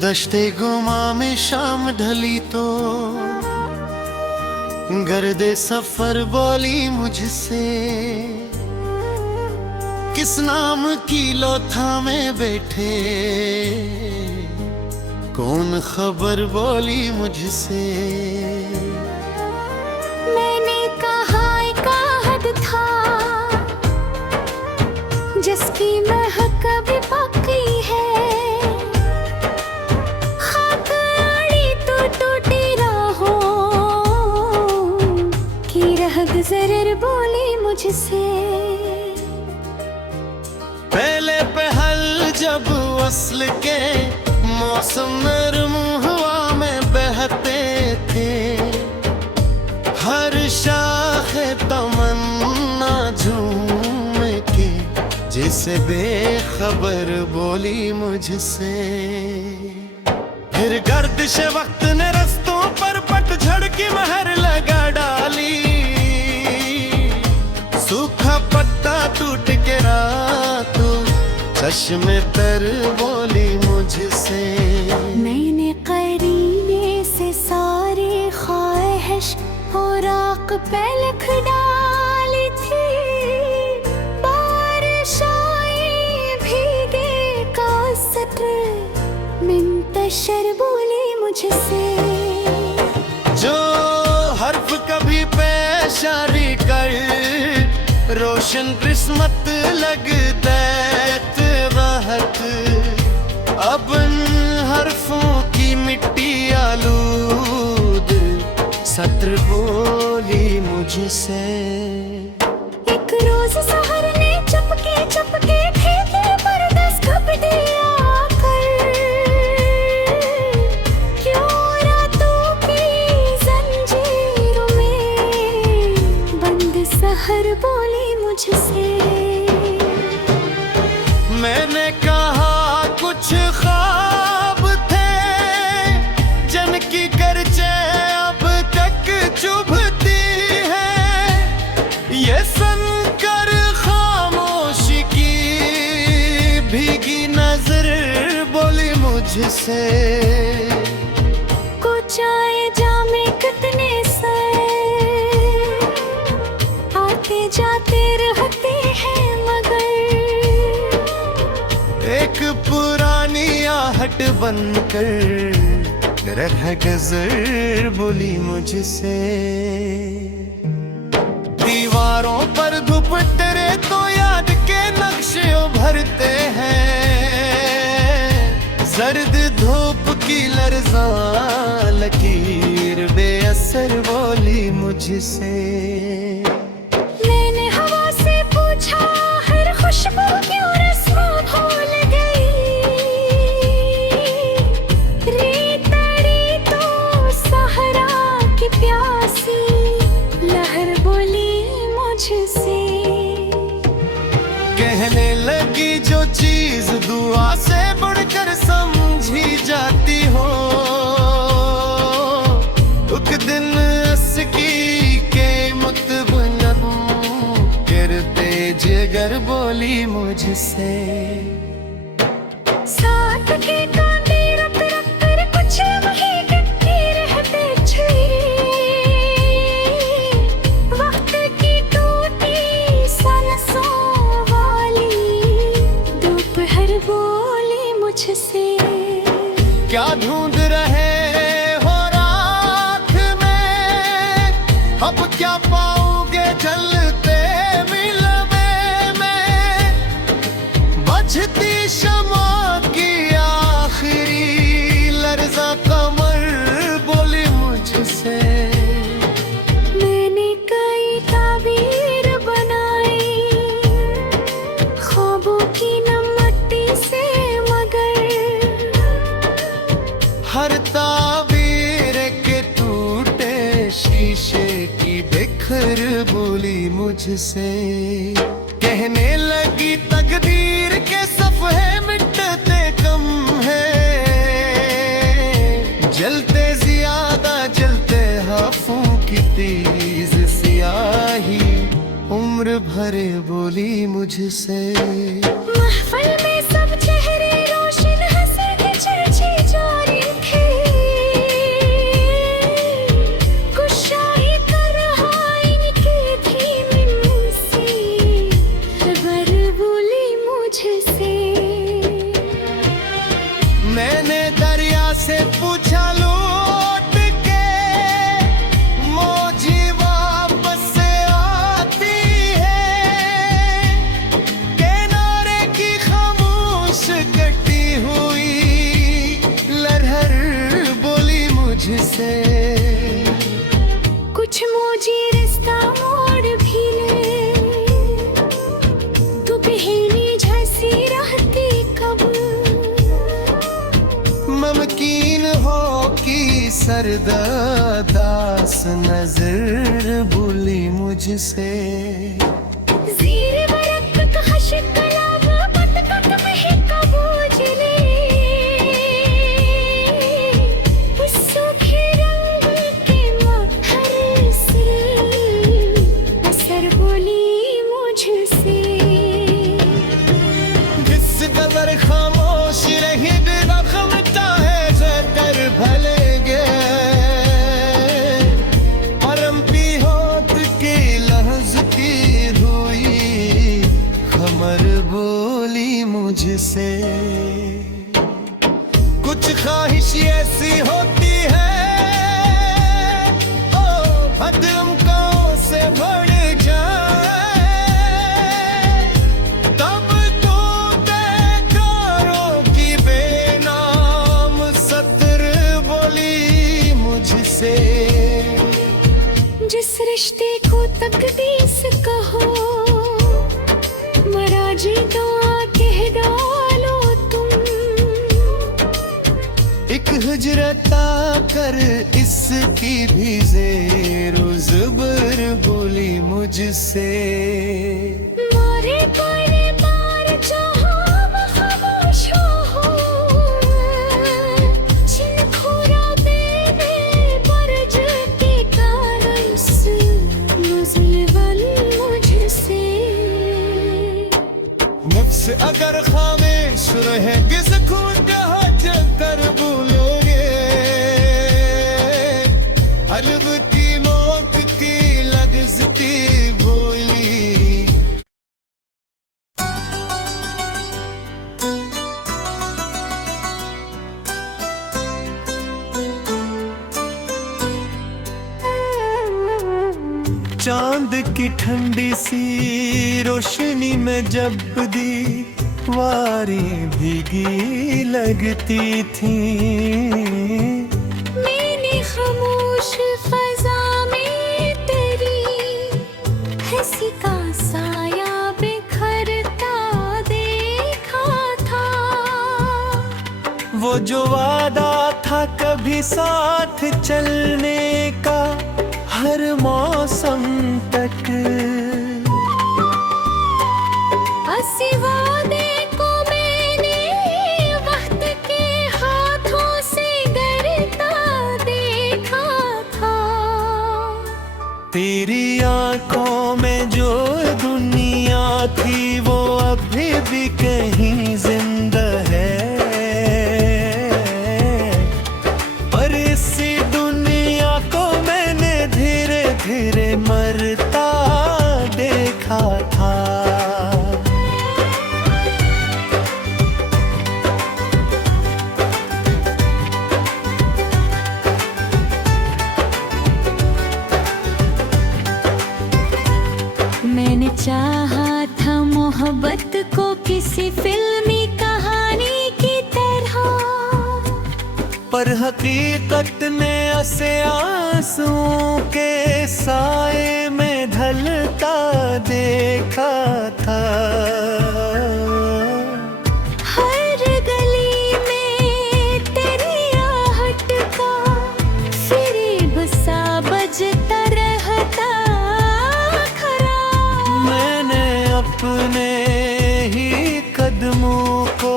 दश्ते गुमा में शाम ढली तो गर्दे सफर बोली मुझसे, किस नाम की लोथा में बैठे कौन खबर बोली मुझसे। मैंने कहा एक आहद था जिसकी महक अभी बाकी है, खाक आड़ी तो टूटी राहों की रह गुज़र बोली मुझसे। पहले पहल जब वस्ल के मौसम नरम हवा में बहते थे, हर शाखे तमन्ना झूम के जिसे बेखबर बोली मुझसे। फिर गर्दिश वक्त ने रस्तों पर पतझड़ की महर लगा डाली, सूखा पत्ता टूट के रातों चश्मे तर बोली मुझसे। मैंने करीने से सारी ख्वाहिश और राख पे लिख डाली थी, बारिश आई भीगे का सत्र मिंतशर बोली मुझसे। जो हर्फ कभी पेशारी कर रोशन किस्मत लगता वहत, अब हरफों की मिट्टी आलूद सत्र बोली मुझसे। एक रोज सहर ने चपके चपके फेंके पर दस्तक दिया कर, क्यों रातों की जंजीरों में बंद सहर बोली मुझसे। मैंने कहा कुछ ख्वाब थे जिनकी गर्जे अब तक चुभती है, ये सुनकर खामोशी की भीगी नजर बोली मुझसे। कुछ आए जामे कितने से आते जाते रहते हैं, मगर एक पुरानी आहट बनकर रह गज़र बोली मुझसे। दीवारों पर दुपट्टे तो याद के नक्शे उभरते हैं, जर्द धूप की लर्ज़ां लकीर बेअसर बोली मुझसे। मैंने हवा से पूछा हर खुशबू क्यों रस्मों भूल गई, रेतड़ी तो सहरा की प्यासी लहर बोली मुझसे। कहने लगी जो चीज दुआ से बढ़कर समझी जाती हो, एक दिन उसकी कीमत बुलंद करते जिगर बोली मुझसे। साथ के कांटे रख रख कर कुछ वही कट्टी रहते छे, वक्त की टूटी सांसों वाली दोपहर बोली मुझसे। क्या ढूंढ रहे हो रात में, अब क्या पाओगे जलते मिलवे में, बजती शमा की आखिरी लर्ज़ा कमर बोली मुझसे। मैंने कई ताबीर बनाई ख्वाबों की नमट्टी से, मगर हर ताबीर के टूटे शीशे की बिखर बोली मुझसे। कहने लगी तकदीर के सफ़हे मिटते कम है, जलते ज्यादा जलते हाफों की तेज स्याही उम्र भरे बोली मुझसे। महफिल में सब चेहरे रोशन हंसे के चर्चे जा दुल्हनी झंसी रहती कब। ममकीन हो कि सरदास नजर भूली मुझसे। ज़ीर बरक़्क़त हश्क कलाब बतकत महक बोझले। उस सूखे रंग के महर से असर बोली मुझसे। जिस कदर खामोश रही बेरखम चाहे कर भलेगे। परम भी होत की लहज़ती हुई खमर बोली मुझसे। कुछ ख्वाहिश ऐसी होती है ओ भद्रम से बढ़ जाए। तब तो बेकारों की बेनाम सत्र बोली मुझसे। जिस रिश्ते को तकदीस कहो, मराजी दुआ कह डालो तुम। एक हिजरत आकर इसकी भी ज़ेरो ज़बर बोली मुझसे। मारे पारे पार जहाँ खामोश हो, छिन खोरा बेने बरज के कारण से नज़ल मुझसे। नफ्स अगर खामोश रहेगी सुकून हज कर भूलोगे। अलग की मौत की लग़्ज़ती बोली। चांद की ठंडी सी रोशनी में जब दीवारें भीगी लगती थी। मैंने खामोश फ़ज़ा में तेरी हंसी का साया बिखरता देखा था। वो जो वादा था कभी साथ चलने का हर मौसम तक। असी वादे को मैंने वक्त के हाथों से डरता देखा था। तेरी आंखों में जो दुनिया थी वो अभी भी कहीं जिंदा है। पर इसी दुनिया को मैंने धीरे धीरे मरता देखा था। मैंने चाहा था मोहब्बत को किसी फिल्मी कहानी की तरह। पर हकीकत ने ऐसे आंसुओं के साए में ढलता देखा था। हर गली में तेरी आहट का फिरेब सा बजता रहता खरा। मैंने अपने ही कदमों को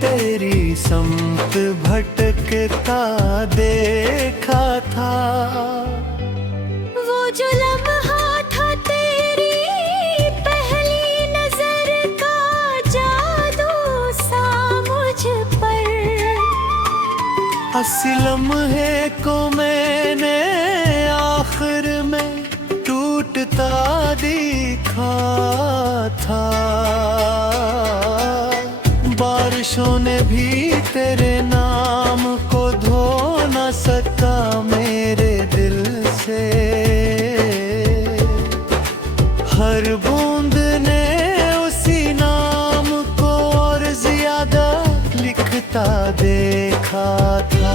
तेरी समत भटकता देखा था। वो जो लम्हा था तेरी पहली नजर का जादू सा मुझ पर। असल लम्हे को मैंने आखिर में टूटता देखा था। बारिशों ने भी तेरे नाम को धो न सका मेरे दिल से। हर बूंद ने उसी नाम को और ज्यादा लिखता देखा था।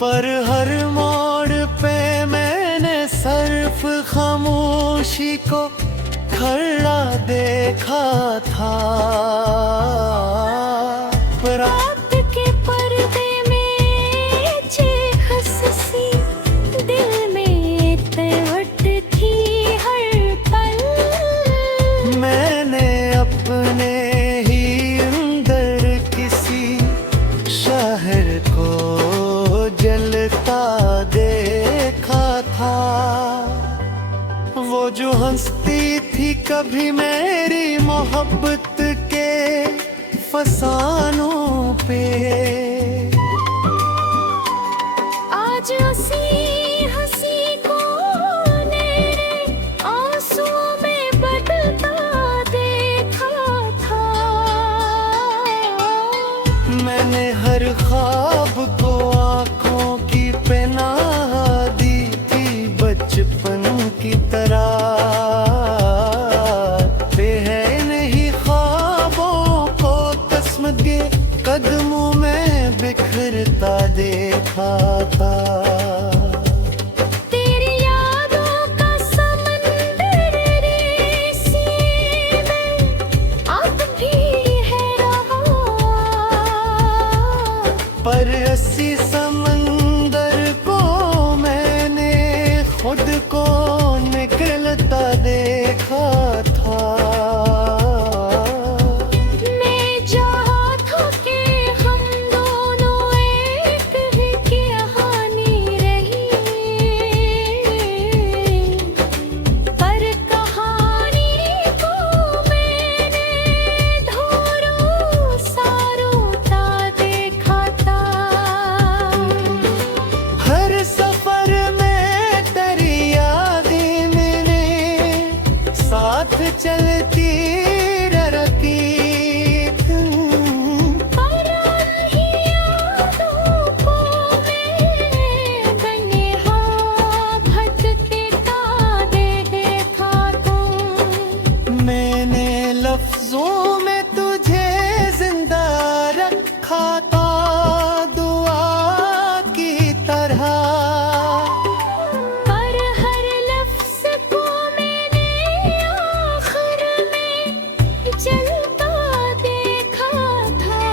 पर हर मोड़ पे मैंने सिर्फ खामोशी को खड़ा देखा था। रात के पर्दे में चेहस सी दिल में तड़प थी हर पल। मैंने अपने ही अंदर किसी शहर को जलता देखा था। वो जो हंसती थी कभी मेरी मोहब्बत के फसानों पे, आज हंसी हंसी को मेरे आंसुओं में बदलता देखा था। मैंने हर ख्वाब को आंखों की पनाह दी थी बचपन की तरह। बेहन ही ख्वाबों को तस्म के कदमों में बिखरता देखा था। तेरी यादों का समंदर रेसी में अब भी है रहा। पर अस्सी समंदर को मैंने खुद को निकलता देखा था। मैं चाहता कि हम दोनों एक ही कहानी रही, पर कहानी को मैंने धोरों सारोता देखा था। हर सफर में तेरी यादें मेरे साथ चलती रहती। पर उन्हीं यादों को मैं बनिहां भटकता देखा तुम। मैंने लफ्जों में तुझे जिंदा रखा था दुआ की तरह। पर हर लफ्ज को मैंने आखिर में जलता देखा था।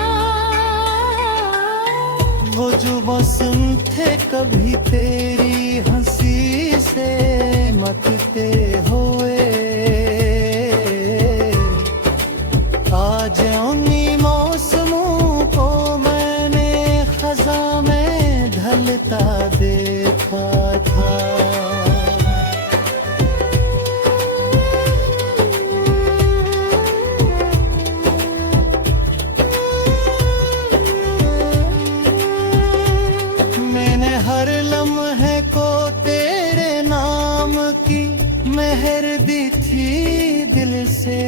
वो जो मौसम थे कभी तेरी हंसी से मथते हुए, आज उन्हीं मौसमों को मैंने खज़ां में ढलता देखा था। मैंने हर लम्हे को तेरे नाम की मेहर दी थी दिल से।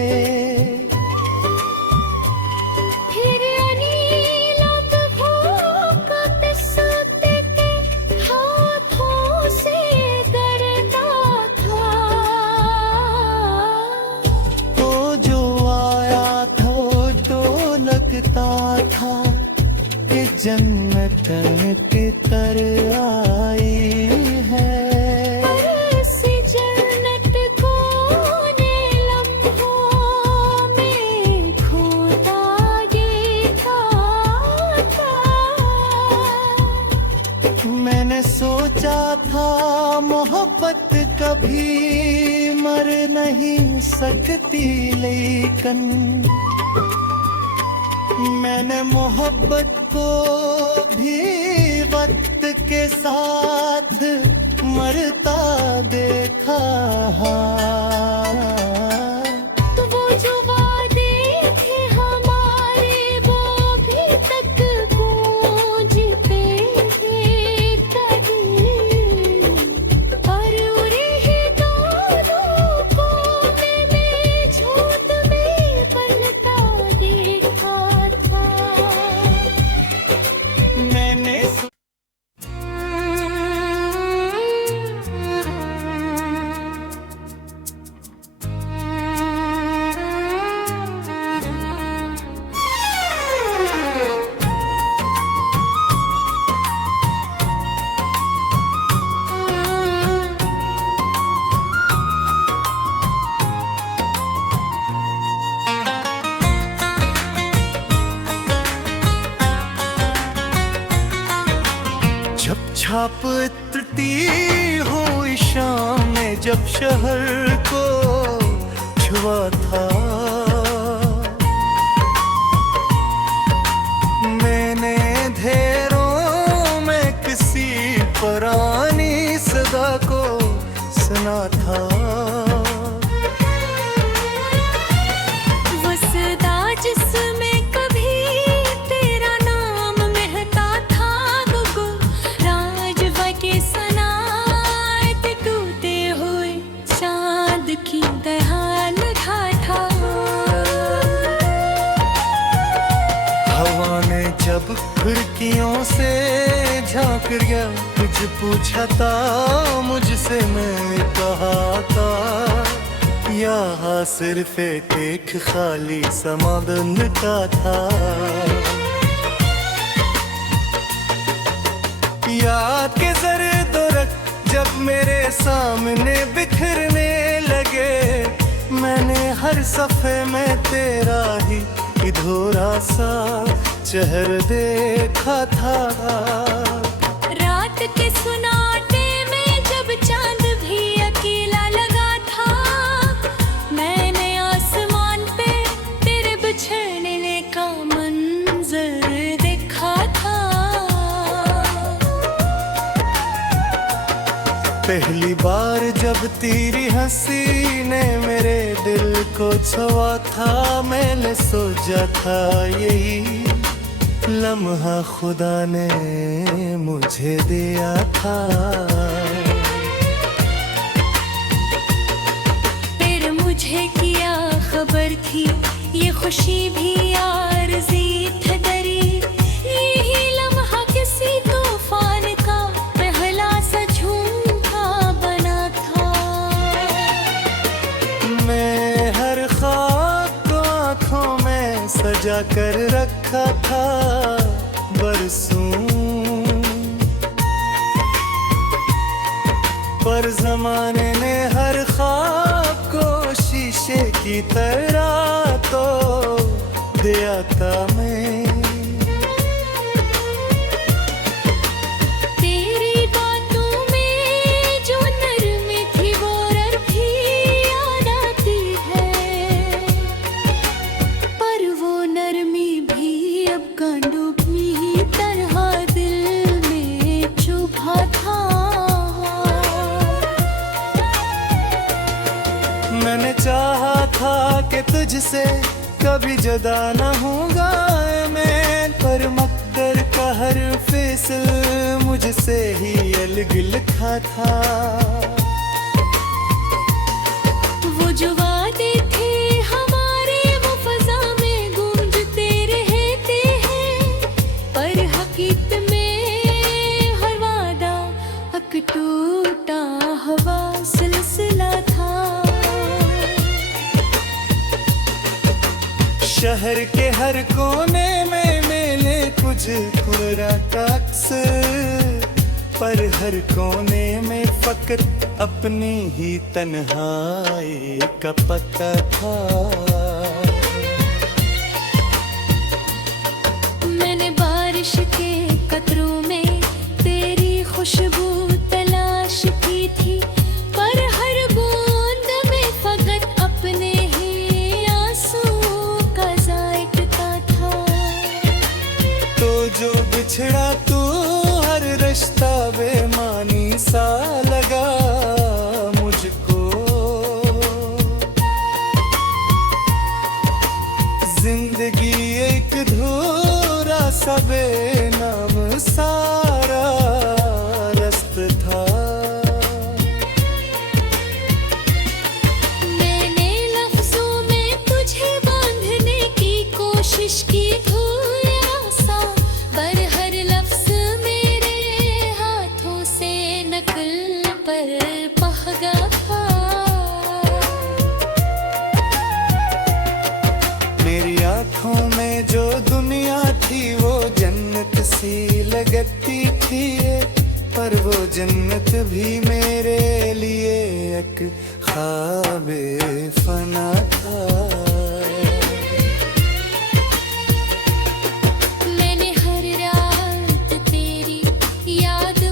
फिर अनीलब होकर तिसते के हाथों से करता था। तो जो आया था वो जो लगता था कि जन्नत की तरह आई है। ऐसी जन्नत को ने लम्हों में खोता देखा था। मैंने सोचा था मोहब्बत कभी मर नहीं सकती, लेकिन मैंने मोहब्बत को भी वक्त के साथ मरता देखा। तो वो जो वादे थे हमारे वो भी तक गूंजते थे कहीं। और उन्हीं दोनों को मैंने झूठ में बनता देखा था। मैंने जब छाप इतरती हुई शाम में जब शहर को छुआ था, मैंने अंधेरों में किसी पुरानी सदा को सुना था। वो सदा जिसमें कभी तेरा नाम महता था, गुगु राजवा के सनात टूटे हुए चांद की तरह लगा था। हवा ने जब खिड़कियों से झांक गया, कुछ पूछा था मुझसे, मैं कहा था यहाँ सिर्फ एक खाली समाधन का था। याद के जर्द रख जब मेरे सामने बिखरने लगे, मैंने हर सफ़े में तेरा ही अधूरा सा चेहरा देखा था। रात के सुनाटे में जब चांद भी अकेला लगा था, मैंने आसमान पे तेरे बिछड़ने का मंजर देखा था। पहली बार जब तेरी हंसी ने मेरे दिल को छुआ था, मैंने सोचा था यही लम्हा खुदा ने मुझे दिया था। फिर मुझे क्या खबर थी ये खुशी भी आरज़ी था डरी, यही लम्हा किसी तूफान का पहला सा झूठा बना था। मैं हर ख्वाब को आँखों में सजा कर रखा था बरसों, पर ज़माने ने हर ख्वाब को शीशे की तरह तो दिया था। मैं तेरी बातों में जो नरमी थी वो रर भी याद आती है, पर वो नरमी भी अब कांडों की तरह दिल में चुभा था। मैंने चाहा था कि तुझसे कभी जुदा न होऊंगा मैं, पर मकदर का हर फैसला मुझसे ही अलग लिखा था। वो जो वादे थे हमारे वो फ़ज़ा में गूंजते रहते हैं, पर हकीकत में हर वादा हक टूटा हवा सिलसिला था। शहर के हर कोने में मिले कुछ खुराक, पर हर कोने में फकत अपनी ही तन्हाई का पता था। मैंने बारिश के कतरों में तेरी खुशबू तलाश की थी, पर हर बूंद में फकत अपने ही आंसू का जायका था। तो जो बिछड़ा तू हर रिश्ता बेमानी सा लगा मुझको, जिंदगी एक धूरा सा बेनाम सारा रस्त था। मैंने लफ्जों में तुझे बांधने की कोशिश की थोड़ा सा, पर हर लफ्ज मेरे हाथों से नकल पर बहगा था। मेरी आँखों में जो दुनिया थी वो जन्नत सी लगती थी, पर वो जन्नत भी मेरे लिए एक ख्वाब फना था। मैंने हर रात तेरी याद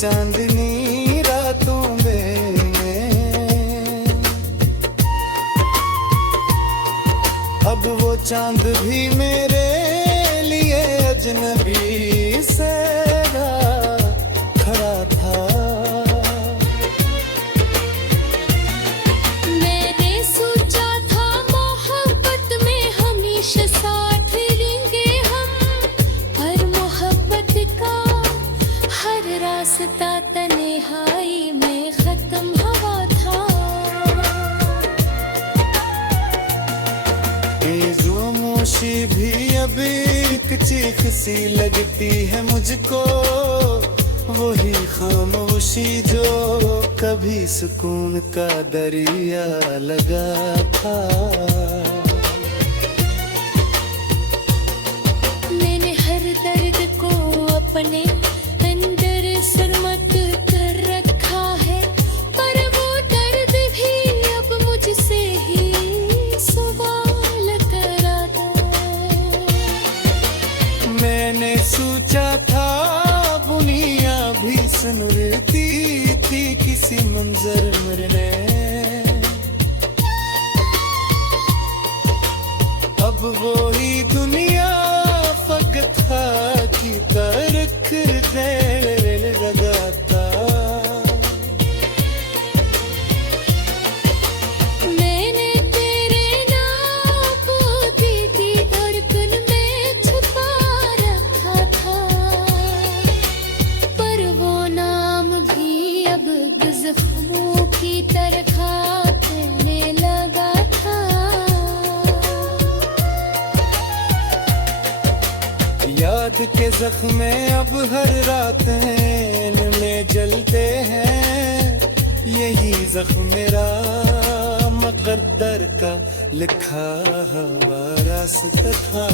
चांदनी रातों में अब वो चांद भी मेरे लिए अजनबी से खड़ा था। मैंने सोचा था मोहब्बत में हमेशा साथ रहेंगे हम, पर मोहब्बत का हर रास्ता तन्हाई में खत्म हुआ था। खामोशी भी अब एक चीख सी लगती है मुझको, वही खामोशी जो कभी सुकून का दरिया लगा था। मैंने हर दर्द को अपने अंदर सरमत कर रखा है, पर वो दर्द भी अब मुझसे ही सवाल कराता। मैंने सोचा था दुनिया भी सुनती थी किसी मंजर में, अब वो ही दुनिया फकत की तरक लगाता। मैंने तेरे नाम को दी थी धड़कन में छुपा रखा था, पर वो नाम भी अब जख्मों की तरह खाने लगा था। याद के जख्म अब हर रात में जलते हैं, यही जख्म मेरा मकद्दर का लिखा हुआ रास्ता था।